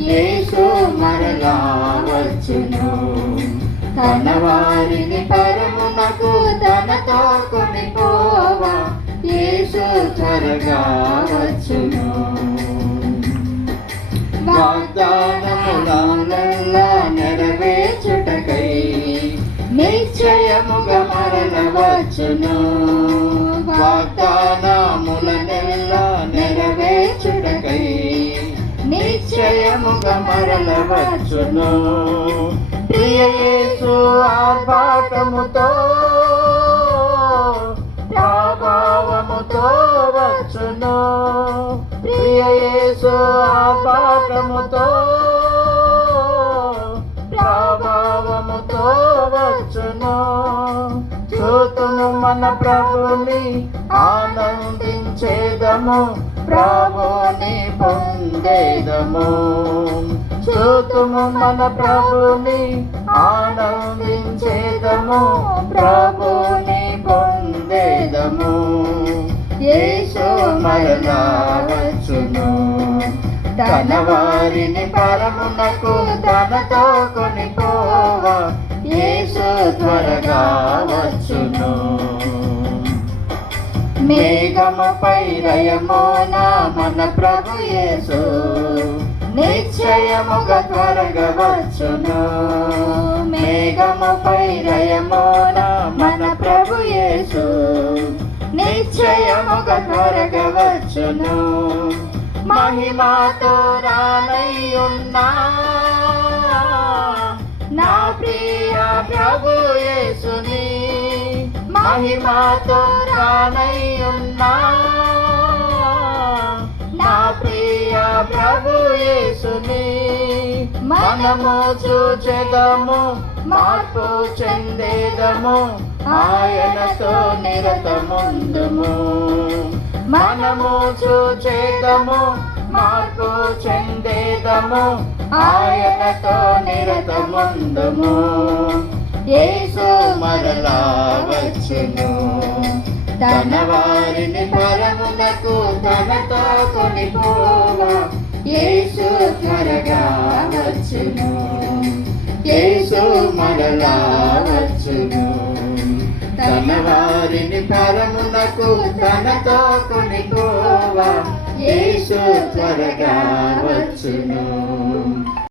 యేసు మరలా వచ్చును. తన వారిని పరమునకు తనతో కొనిపోవా యేసు త్వరగా వచ్చును. వాగ్దానములెల్లా నెరవేర్చుటకై నిశ్చయముగా మరల వచ్చును. వాగ్దానములెల్లా నెరవేర్చుటకై నిశ్చయముగా మరల వచ్చును. ప్రియ యేసు ఆర్భాటముతో ప్రభావముతో వచ్చును. ప్రియ యేసు ఆర్భాటముతో ప్రభావముతో వచ్చును. చూతుము మన ప్రభుని ఆనందించేదము, ప్రభుని పొందేదము. చూతుము మన ప్రభుని ఆనందించేదము, ప్రభుని పొందేదము. యేసు మరలా వచ్చును. తన వారిని పరమునకు తనతో కొనిపోవా యేసు త్వరగా వచ్చును. మేఘముపై రయమున మన ప్రభు యేసు నిశ్చయముగా త్వరగా వచ్చును. మేఘముపై రయమున మన ప్రభు యేసు నిశ్చయముగా త్వరగా వచ్చును. మహిమతో రానయ్యున్నా నా ప్రియ ప్రభు యేసుని, మహిమతో రానయ్యున్నా నా ప్రియ ప్రభు యేసుని. మనము చూచెదము, మార్పు చెందేదము, ఆయనతో నిరతముందుము. మనము చూచెదము, మార్పు చెందేదము, ఆయనతో నిరతముందుము. యేసు మరలా వచ్చును. తన వారిని పరమునకు తనతో కొనిపోవా యేసు త్వరగా వచ్చును. యేసు మరలా వచ్చును. తన వారిని పరమునకు తనతో కొనిపోవా యేసు త్వరగా వచ్చును.